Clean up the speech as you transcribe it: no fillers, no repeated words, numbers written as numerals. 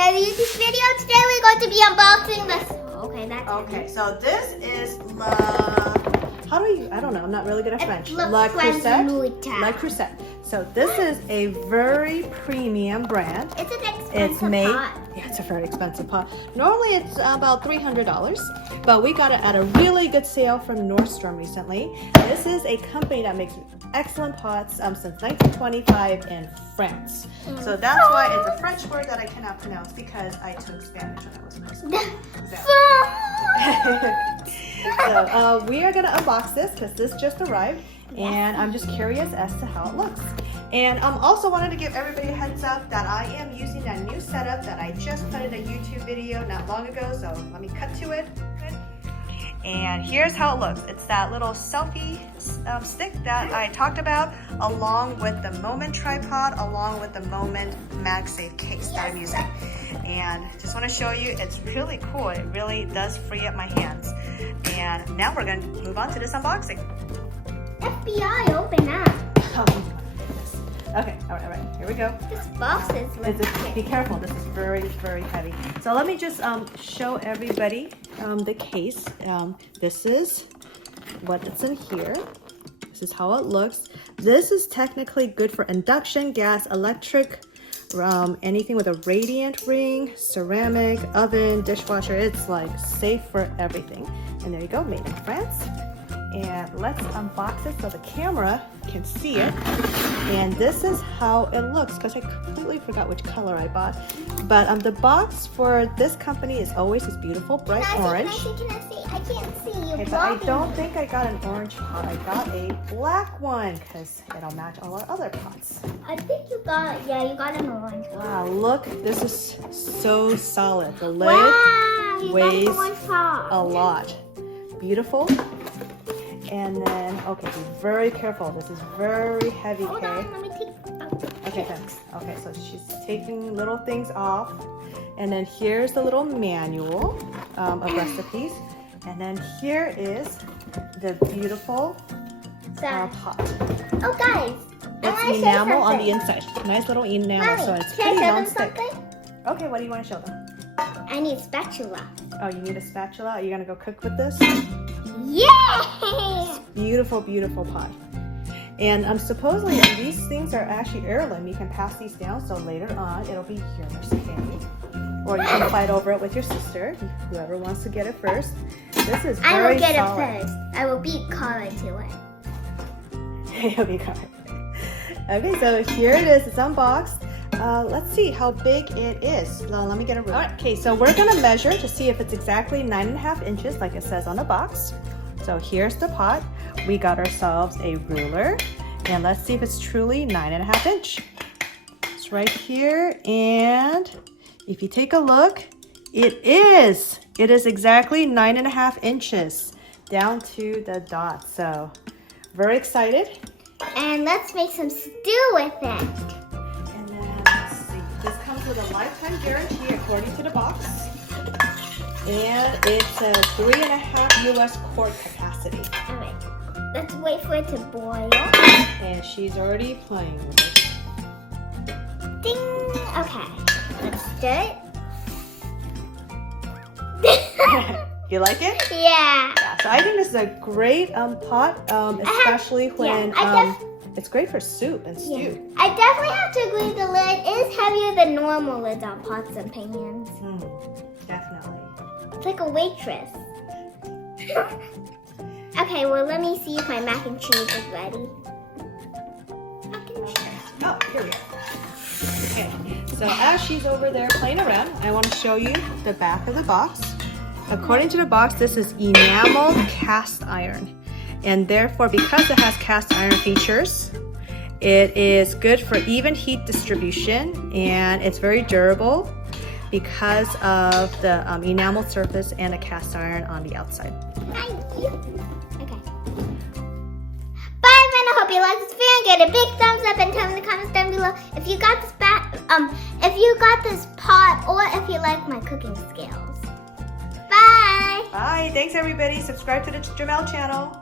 another YouTube video. Today we're going to be unboxing this. Okay, so this is I don't know, I'm not really good at French. Creuset. Creuset. So this is a very premium brand. It's an expensive pot. Yeah, it's a very expensive pot. Normally it's about $300, but we got it at a really good sale from Nordstrom recently. This is a company that makes excellent pots since 1925 in France. So that's why it's a French word that I cannot pronounce because I took Spanish when I was in high school. So we are going to unbox this because this just arrived, and I'm just curious as to how it looks. And also wanted to give everybody a heads up that I am using that new setup that I just put in a YouTube video not long ago, so let me cut to it. And here's how it looks. It's that little selfie stick that I talked about, along with the Moment tripod, along with the Moment Magsafe case that I'm using. And just want to show you, it's really cool. It really does free up my hands. And now we're going to move on to this unboxing. FBI, open up. Okay, all right, here we go. This box is legit. Be careful, this is very, very heavy. So let me just show everybody the case. This is what it's in here. This is how it looks. This is technically good for induction, gas, electric, anything with a radiant ring, ceramic, oven, dishwasher. It's like safe for everything. And there you go, made in France. And let's unbox it so the camera can see it. And this is how it looks, because I completely forgot which color I bought. But the box for this company is always this beautiful bright orange. Can I see? I can't see you. Okay, but I don't think I got an orange pot. I got a black one because it'll match all our other pots. I think you got an orange one. Wow, look, this is so solid. The lid weighs a lot. Beautiful. And then, okay, be very careful. This is very heavy, Hold on, let me take. Okay, thanks. Okay, so she's taking little things off. And then here's the little manual of recipes. And then here is the beautiful pot. Oh, guys. It's enamel on the inside. Nice little enamel, Mommy, so it's can pretty I show them non-stick. something? Okay, what do you want to show them? I need a spatula. Oh, you need a spatula? Are you going to go cook with this? Yeah! Beautiful, beautiful pot. And supposedly these things are actually heirloom. You can pass these down, so later on it'll be yours, okay? Or you can fight over it with your sister, whoever wants to get it first. This is very solid. I will get it first. I will beat Cara to it. You'll be Cara. Okay, so here it is. It's unboxed. Let's see how big it is. Let me get a ruler. All right, okay, so we're gonna measure to see if it's exactly 9.5 inches like it says on the box. So here's the pot. We got ourselves a ruler, and let's see if it's truly 9.5 inch. It's right here, and if you take a look, it is exactly 9.5 inches down to the dot. So very excited. And let's make some stew with it. And then let's see. This comes with a lifetime guarantee according to the box. And it's a 3.5 US quart capacity. All right, let's wait for it to boil. And she's already playing with it. Ding! Okay, let's do it. You like it? Yeah. So I think this is a great pot, especially when it's great for soup and stew. Yeah. I definitely have to agree the lid is heavier than normal lids on pots and pans. Definitely. It's like a waitress. Okay, well, let me see if my mac and cheese is ready. Mac and cheese. Oh, here we go. Okay, so as she's over there playing around, I want to show you the back of the box. According to the box, this is enameled cast iron. And therefore, because it has cast iron features, it is good for even heat distribution, and it's very durable because of the enamel surface and the cast iron on the outside. Thank you. Okay. Bye, everyone. I hope you like this video. Get a big thumbs up and tell me in the comments down below if you got this pot or if you like my cooking skills. Bye. Bye. Thanks, everybody. Subscribe to the Gemelle channel.